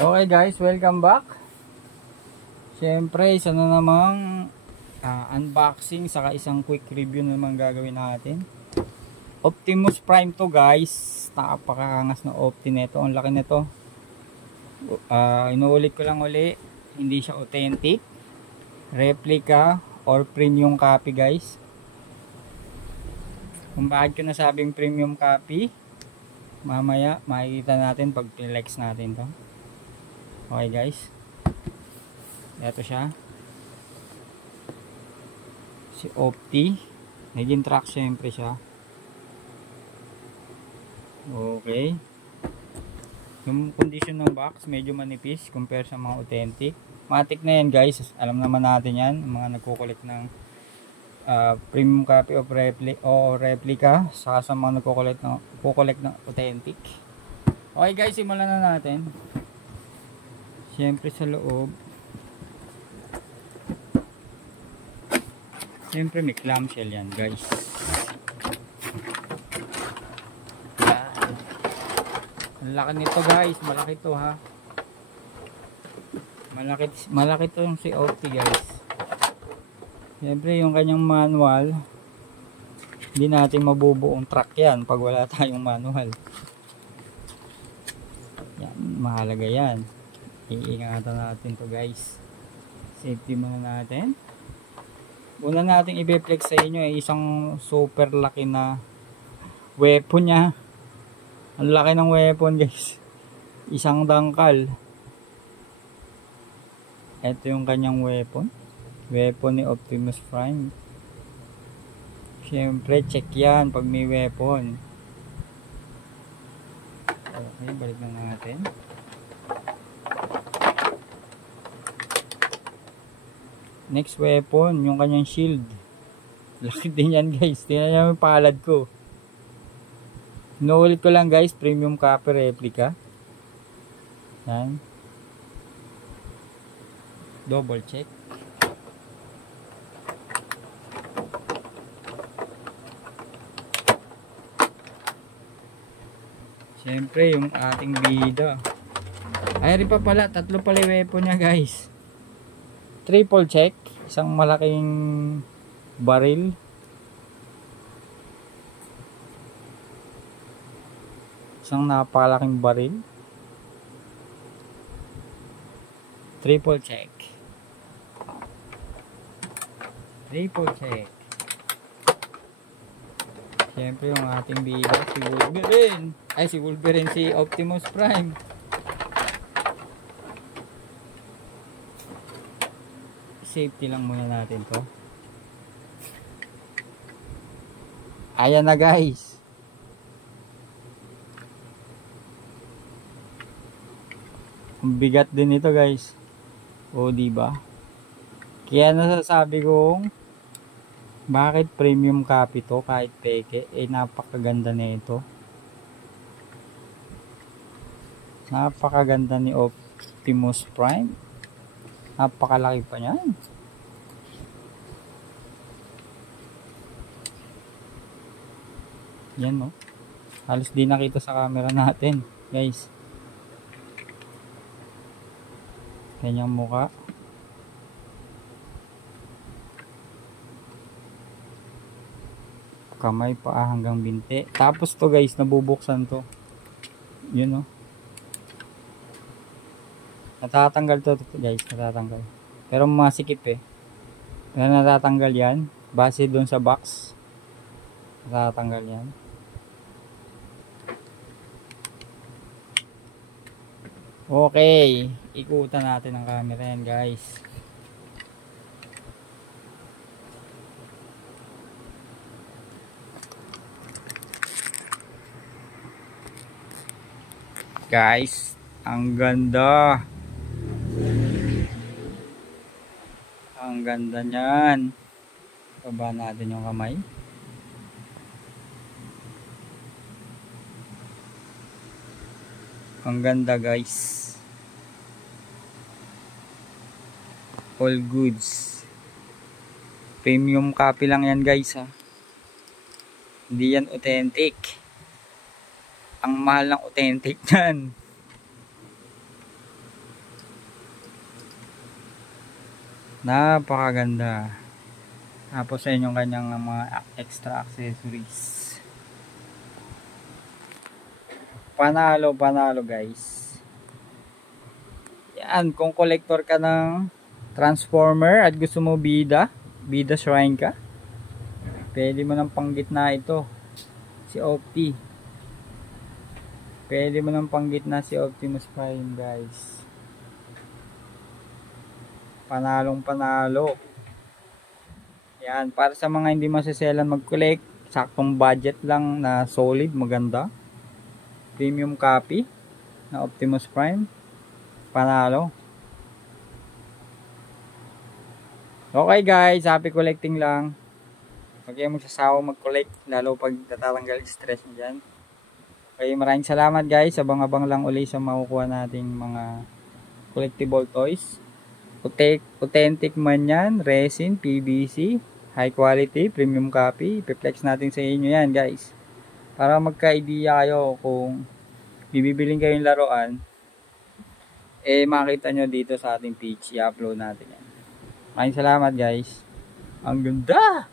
Okay guys, welcome back. Siyempre, isa na namang unboxing saka isang quick review na naman gagawin natin. Optimus Prime to guys. Napakaangas na Opti nito. Ang laki nito. Inuulit ko lang uli, hindi siya authentic, replica or premium copy guys. Kung bakit ko nasabing premium copy, mamaya makikita natin pag flex natin to. Okay guys, ito siya, si Opti. Naging track syempre siya. Okay, yung condition ng box medyo manipis compare sa mga authentic. Matik na yan guys, alam naman natin yan, mga nagkukulik ng premium copy of replica, saka sa mga nagkukulik ng authentic. Okay guys, simulan na natin. Siyempre sa loob, siyempre may clamshell yan guys. Yan. Ang laki nito guys, malaki to ha. Malaki to yung si Opti guys. Siyempre yung kanyang manual, hindi natin mabubuong track yan pag wala tayong manual. Yan, mahalaga yan. Iingatan natin to guys. Safety muna natin. Una nating i-flex sa inyo ay isang super laki na weapon niya. Ang laki ng weapon guys. Isang dangkal. Ito yung kanyang weapon. Weapon ni Optimus Prime. Siyempre check yan pag may weapon. Okay, balik na natin. Next weapon, yung kanyang shield. Laki din yan guys. Tingnan nyo yung palad ko. Inuulit ko lang guys, premium copy replica. Yan. Double check. Siyempre yung ating bida. Ay rin pa pala, tatlo pala yung weapon niya guys. Triple check, isang malaking baril. Isang napakalaking baril. Triple check. Triple check. Siyempre yung ating bida, si Wolverine. Ay, si Wolverine, si Optimus Prime. Safety lang muna natin to. Ayan na guys. Ang bigat din ito guys. O diba? Kaya nasasabi kong bakit premium copy to kahit peke. Eh napakaganda nito. Napakaganda ni Optimus Prime. Napakalaki pa niyan. Yan no. Halos di nakita sa camera natin, guys. Kanyang mukha. Kamay, paa hanggang binti. Tapos to guys, nabubuksan to. Yun no. Natatanggal to guys, natatanggal. Pero masikip eh. Pero natatanggal yan. Base doon sa box. Natatanggal yan. Okay. Ikutan natin ang camera yan guys. Guys, ang ganda. Ang ganda niyan. Baba natin yung kamay. Ang ganda guys. All goods. Premium copy lang yan guys ha. Hindi yan authentic. Ang mahal ng authentic yan. Napakaganda. Tapos sa yung kanyang mga extra accessories. Panalo, panalo guys. Yan, kung collector ka ng Transformer at gusto mo bida shrine ka, pwede mo ng panggitna ito, si Opti. Pwede mo ng panggitna si Optimus Prime guys. Panalong panalo. Yan, para sa mga hindi masaselan mag-collect, saktong budget lang na solid, maganda. Premium copy na Optimus Prime. Panalo. Okay guys, happy collecting lang. Huwag kayong magsasawa mag-collect, lalo pag natatanggal yung stress nyo dyan. Okay, maraming salamat guys. Abang-abang lang uli sa makukuha nating mga collectible toys. Authentic man yan, resin, PVC, high quality, premium copy. Ipiplex natin sa inyo yan guys. Para magka-idea kayo kung bibibilin kayong laruan, makita nyo dito sa ating page, i-upload natin yan. Maraming salamat guys. Ang ganda!